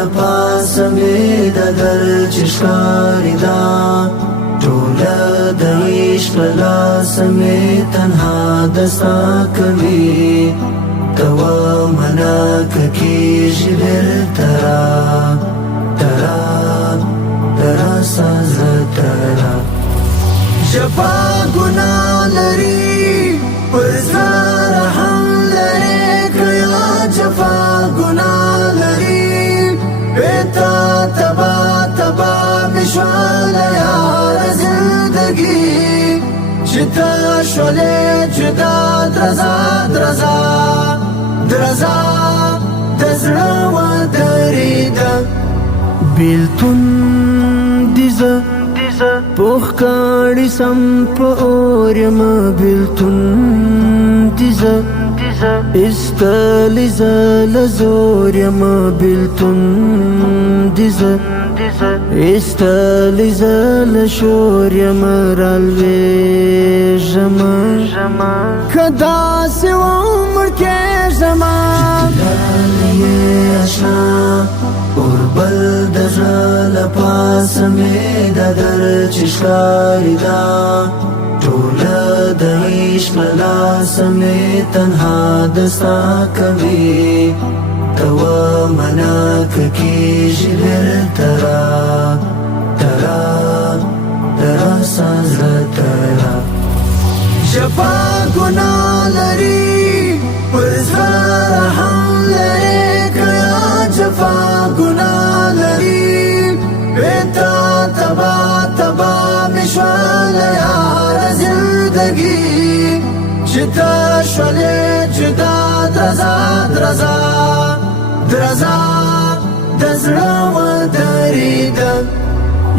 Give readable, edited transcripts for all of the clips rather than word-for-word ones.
لپاسه مې د در چشکاری دا ټوله د عشق لاسه مې تنها دستا کوي توا مناک کیږي بیرترا ترا ترا ساز ترا جفا گناه لري پر زړه هم لري کړه جفا گناه لري بیتا تبا تبا مشوال یار زندگی چتا شوله جدا درزا درزا درزا دزړه و درېده بیلتون دیزه پوخ کاړي سم په اور ما بیلتون دیزه استلی زل زور ما بیلتون دیزه استلی زل شور ما رالوی جما کدا سی عمر کې زما لالیه اشنا اور بل دزل پاس مې د در چشکاری دا ټوله د عشق لاسه مې تنها دستا کوي توا مناک کیږي بیرترا ترا ترا ساز ترا جفا گناه لري پر زړه هم لري کړه جفا گناه لري بیتا تبا تبا مشوال یار زندگی چتا شوله جدا درزا درزا درزا دزړه و درېده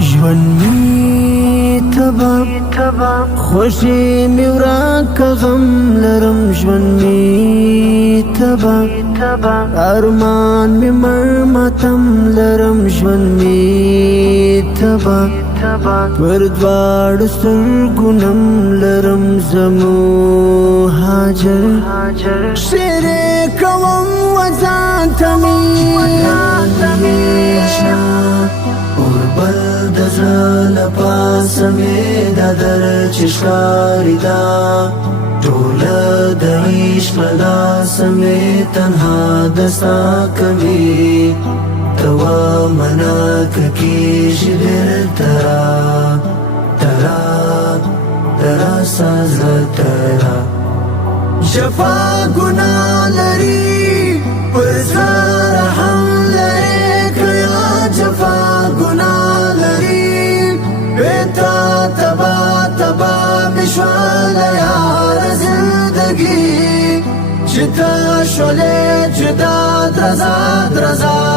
ژوند می تبا خوشی می ورکه غم لرم ژوند می تبا ارمان می مرمتم لرم ژوند می تبا پر دواړو سترګو نم لرم زمو هاجر شیرې کوم وځان ته مې اور بل د زړه لپاسه مې د در چشکاری دا ټوله د عشق لاسه مې تنها دستا کوي توا مناک کیږي بیرترا ترا ترا ساز ترا جفا گناه لري پر زړه هم لري کړه جفا گناه لري بیتا تبا تبا مشوال یار زندگی چتا شوله جدا درزا درزا